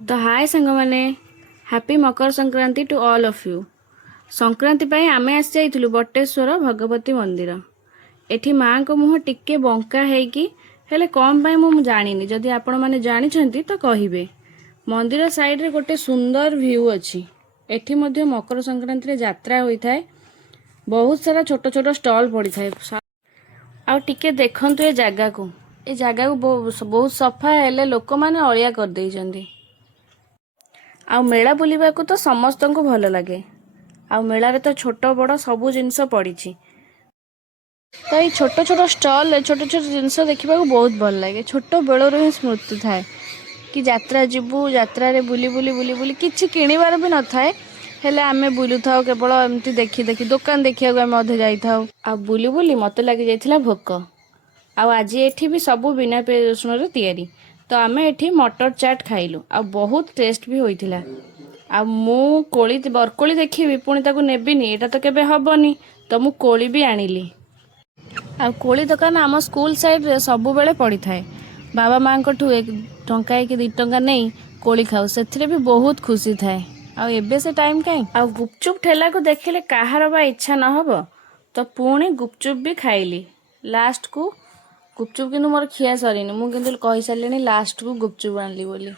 तो हाय सांग मैंने happy Makar Sankranti to all of you. Sankranti पाई आमे आसी जाइथिलु बटेश्वर भगवती मंदिर। एठी माँ को मुह टिके बंका हेकी हेले कम पाई मु जानिनी। जदि आपण माने जानिछंती तो कहिबे। मंदिर साइड रे गोटे सुंदर व्यू अछि। एठी मध्य मकर संक्रांति रे यात्रा होई थाए। बहुत सारा छोट छोट स्टॉल पड़ी थाए। आ टिके देखंतु ए जागा को। ए जागा को बहुत सफा हेले लोक माने अलिया कर देइछंती। आउ मेला बुलिबाकू तो समस्तंकु भल लगे। आउ मेला रे तो छोट बड़ सबु जिनस पड़ी। तो ये छोट छोट स्टॉल छोट छोट जिनस देखा बहुत भल लगे। छोट बेलू ही स्मृति थाए कि यात्रा जीवु यात्रा रे बुली बुली बुली बुली किछि किणिबार भी न थाए। हेले आमे बुलु थाउ केवल एमती देखी देखी दुकान देखिया को आमे अधे जाई थाउ। आ बुली बुली मते लागि जाइथिला भोक। आउ आज एठी भी सबु बिना पियाज रसुन रे तैयारी। तो आमे एठी मटर चाट खाइलु आ बहुत टेस्ट भी होइथिला। आ मु कोली बरकोली देखिबि पुणी ताकू नेबिनी एटा तो केबे हबनी। तो मु कोली भी आनिली। आ कोली दुकान आम स्कूल साइड रे सबु बेले पड़ी थाए। बाबा माँ को ठू 1 टंका कि 2 टंका नहीं कोली खाऊ से भी बहुत खुशी थाए। आ एबे से टाइम काई आ गुपचुप ठेला को देखिले काहार बा इच्छा न हबो। तो पुणी गुपचुप भी खाइली लास्ट को। गुपचुप किंतु मोर खिया सरीनी मु किंतु कहि सारलेनी लास्ट को गुपचुप आनली बोली।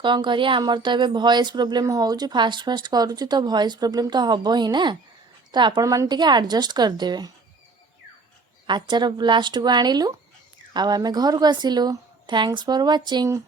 कौन करिया आमर तो एबे वॉइस प्रॉब्लम होउची फास्ट फास्ट करूची तो वॉइस प्रॉब्लम तो हबो ही ना। तो आपण माने टिके एडजस्ट कर देबे। आचार लास्ट को आनिलु आ आमे घर को आसिलु। Thanks for watching.